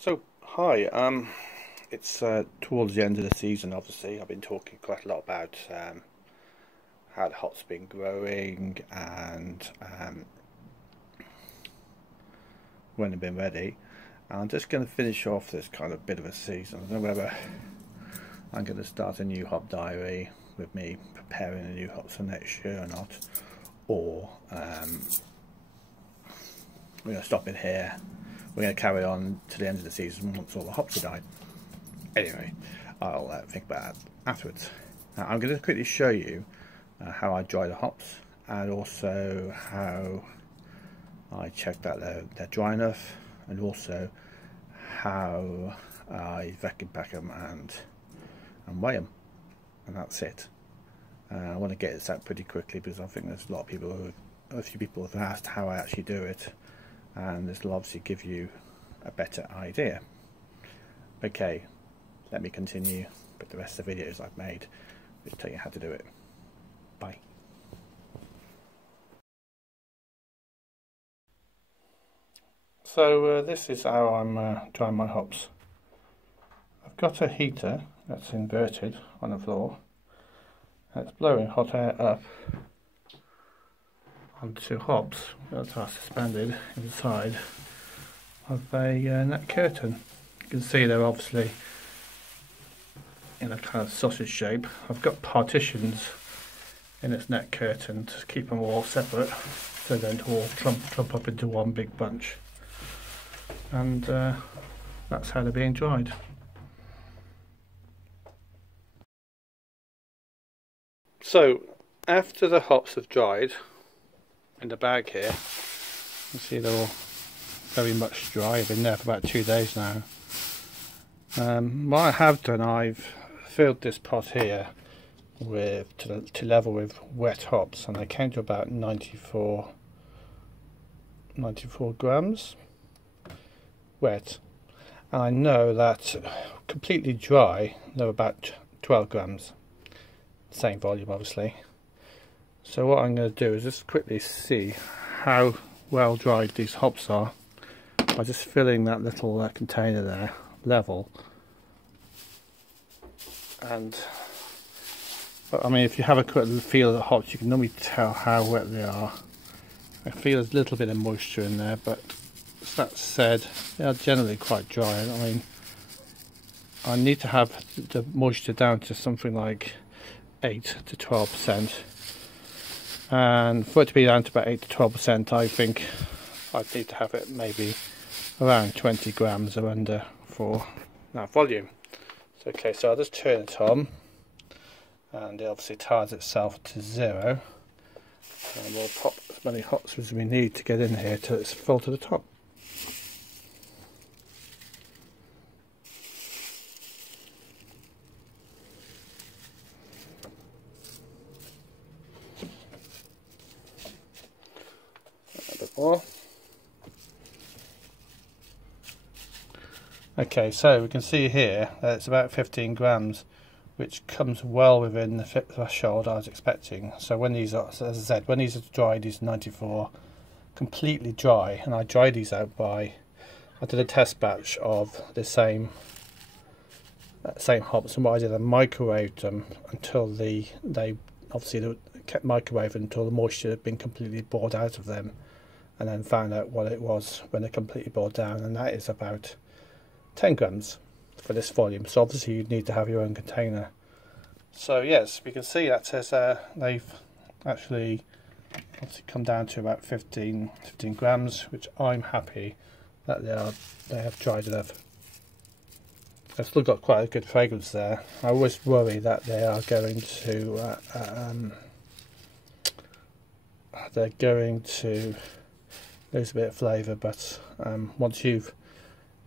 So, hi, it's towards the end of the season, obviously. I've been talking quite a lot about how the hop's been growing and when they've been ready. And I'm just going to finish off this kind of bit of a season. I don't know whether I'm going to start a new hop diary with me preparing the new hops for next year or not, or we're going to stop it here. We're going to carry on to the end of the season once all the hops are died. Anyway, I'll think about that afterwards. Now, I'm going to quickly show you how I dry the hops and also how I check that they're dry enough, and also how I vacuum pack them and weigh them, and that's it. I want to get this out pretty quickly because I think there's a few people have asked how I actually do it, and this will obviously give you a better idea. Okay, let me continue with the rest of the videos I've made, which tell you how to do it. Bye. So this is how I'm drying my hops. I've got a heater that's inverted on the floor. It's blowing hot air up onto hops that are suspended inside of a net curtain. You can see they're obviously in a kind of sausage shape. I've got partitions in its net curtain to keep them all separate so they don't all clump up into one big bunch. And that's how they're being dried. So after the hops have dried in the bag here, you see they're all very much dry. I've been there for about 2 days now. What I have done, I've filled this pot here with to level with wet hops, and they came to about 94 grams wet, and I know that completely dry they're about 12 grams, same volume obviously. So what I'm going to do is just quickly see how well dried these hops are by just filling that little container there level. And I mean, if you have a quick feel of the hops, you can normally tell how wet they are. I feel there's a little bit of moisture in there, but that said, they are generally quite dry. I mean, I need to have the moisture down to something like 8 to 12%, and for it to be down to about 8 to 12%, I think I'd need to have it maybe around 20 grams or under for that volume. So, okay, so I'll just turn it on, and it obviously tires itself to 0, and we'll pop as many hops as we need to get in here till it's full to the top. A bit more. Okay, so we can see here that it's about 15 grams, which comes well within the threshold I was expecting. So when these are, as I said, when these are dried, these 94 completely dry, and I dried these out by, I did a test batch of the same hops, and what I did, I microwaved them until they kept microwaving until the moisture had been completely boiled out of them, and then found out what it was when they completely boiled down, and that is about 10 grams for this volume. So obviously you'd need to have your own container. So yes, we can see that says they've actually obviously come down to about 15 grams, which I'm happy that they have dried enough. They've still got quite a good fragrance there. I always worry that they are going to lose a bit of flavour, but once you'll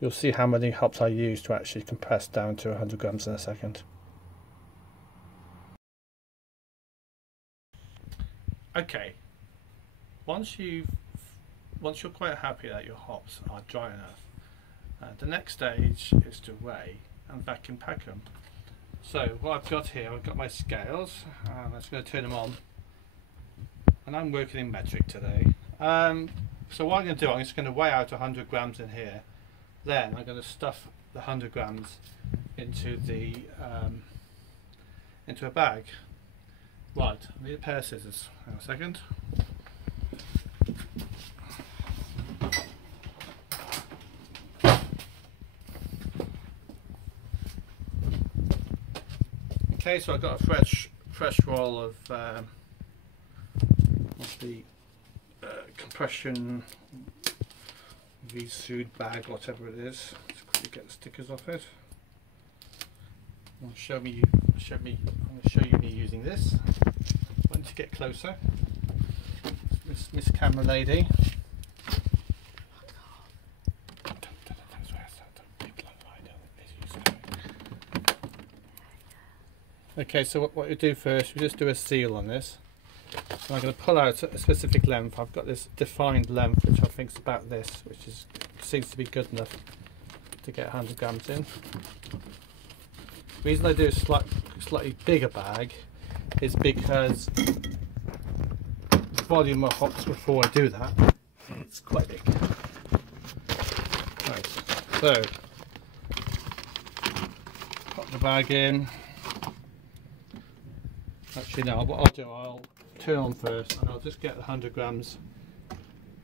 see how many hops I use to actually compress down to 100 grams in a second. Okay, once you're quite happy that your hops are dry enough, the next stage is to weigh and vacuum pack them. So what I've got here, I've got my scales, and I'm just going to turn them on, and I'm working in metric today. So what I'm going to do, I'm just going to weigh out 100 grams in here, Then I'm going to stuff the 100 grams into a bag. Right, I need a pair of scissors. Hang on a second. Okay, so I've got a fresh roll of the compression V-Sued bag, whatever it is. Let's quickly get the stickers off it. I'm going to show you me using this. Want to get closer, Miss Camera Lady. Okay, so what you do first, we just do a seal on this. So I'm going to pull out a specific length. I've got this defined length, which I think is about this, which seems to be good enough to get 100 grams in. The reason I do a slightly bigger bag is because the volume of hops before I do that, it's quite big. Right, so pop the bag in. Actually no, what I'll do, I'll turn on first and I'll just get the 100 grams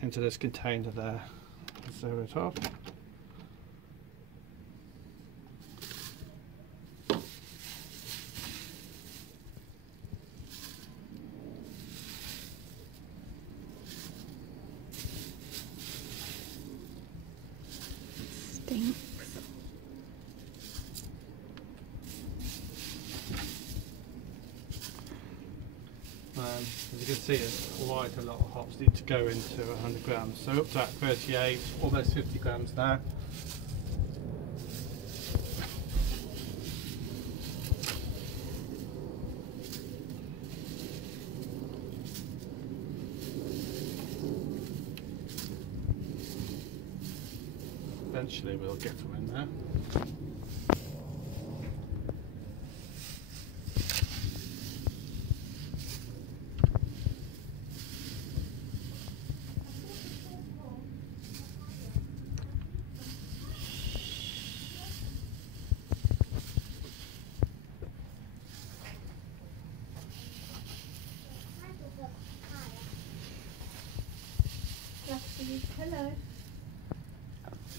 into this container there. Zero it off. Stinks. As you can see, it's quite a lot of hops need to go into 100 grams. So up to that 38, almost 50 grams now. Eventually we'll get them in there. Hello.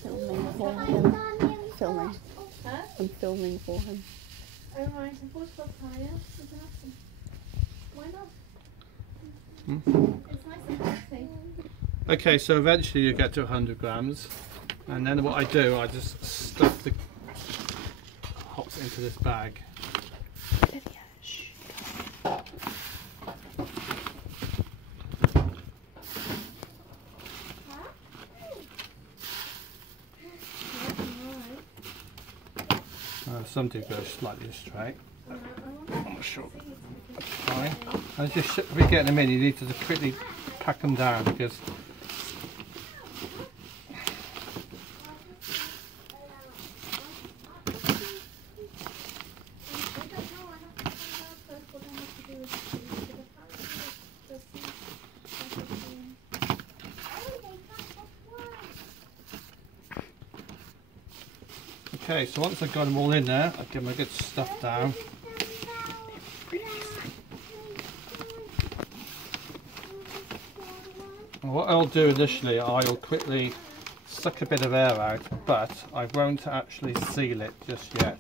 Filming for him. Filming. Huh? I'm filming for him. Oh right, I thought about papaya. We can have some. Why not? It's nice and healthy. Okay, so eventually you get to 100 grams, and then what I do, I just stuff the hops into this bag. Some do go slightly straight. I'm not sure. That's fine. And just if we get them in, you need to just quickly pack them down because okay, so once I've got them all in there, I'll give them a good stuff down. And what I'll do initially, I'll quickly suck a bit of air out, but I won't actually seal it just yet.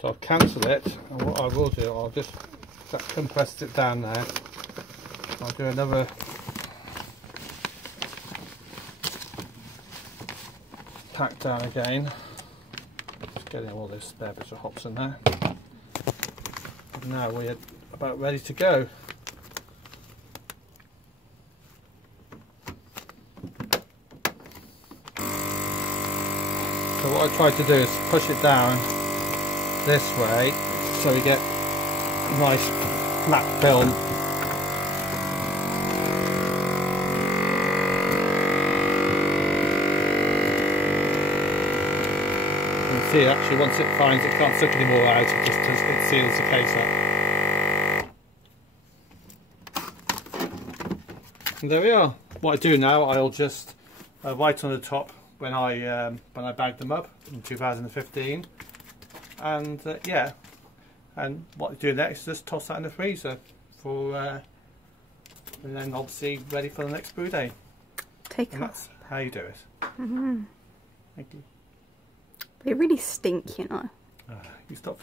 So I'll cancel it, and what I will do, I'll just compress it down there. I'll do another pack down again. Just getting all those spare bits of hops in there. And now we're about ready to go. So what I try to do is push it down this way so we get a nice flat film. here, actually, once it finds it can't suck any more out, it seals the case up. And there we are. What I do now, I'll just write on the top when I bagged them up in 2015, and yeah. And what I do next is just toss that in the freezer for, and then obviously ready for the next brew day. And that's how you do it. Mm-hmm. Thank you. They really stink, you know. You stop.